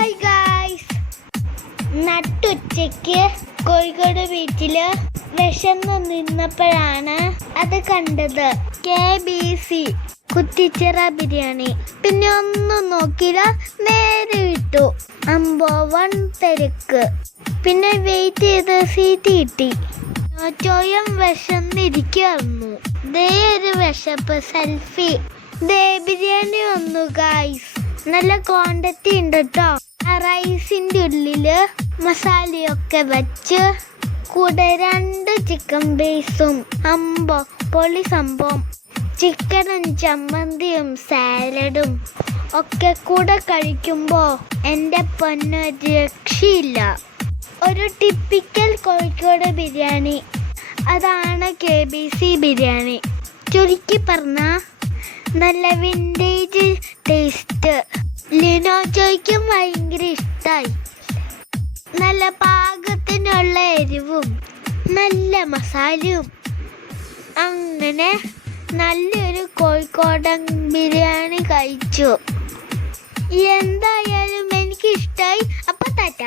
Hi guys, നട്ടുച്ചയ്ക്ക് Kozhikode ബീച്ചില് വിശന്ന് നിന്നപ്പോഴാണ് അത് കണ്ടത്. KBC കുറ്റിച്ചിറ ബിരിയാണി. പിന്നെ ഒന്നും നോക്കിയില്ല, നേരെ വിട്ടു. അമ്പോവൺ തിരക്ക്. പിന്നെ വെയിറ്റ് ചെയ്ത് സീറ്റ് കിട്ടി. ചോയം വിശന്നിരിക്കുന്നു. ദേ ഒരു വിശപ്പ് സെൽഫി. ദേ ബിരിയാണി വന്നു ഗായ്സ്. നല്ല ക്വാണ്ടിറ്റി ഉണ്ട് കേട്ടോ. റൈസിൻ്റെ ഉള്ളില് മസാലയൊക്കെ വെച്ച് കൂടെ 2 ചിക്കൻ പീസും പൊളി സംഭവം. ചിക്കനും ചമ്മന്തിയും സാലഡും ഒക്കെ കൂടെ കഴിക്കുമ്പോൾ എൻ്റെ പൊന്നോ രക്ഷയില്ല. ഒരു ടിപ്പിക്കൽ കോഴിക്കോട് ബിരിയാണി. അതാണ് KBC ബിരിയാണി. ചുരുക്കി പറഞ്ഞാൽ നല്ല വിൻറ്റേജ് ടേസ്റ്റ്. ലിനോജോയ്ക്കും ഭയങ്കര ഇഷ്ടമായി. നല്ല പാകത്തിനുള്ള എരിവും നല്ല മസാലയും. അങ്ങനെ നല്ലൊരു കോഴിക്കോടൻ ബിരിയാണി കഴിച്ചു. എന്തായാലും എനിക്കിഷ്ടമായി. അപ്പം ടാറ്റ.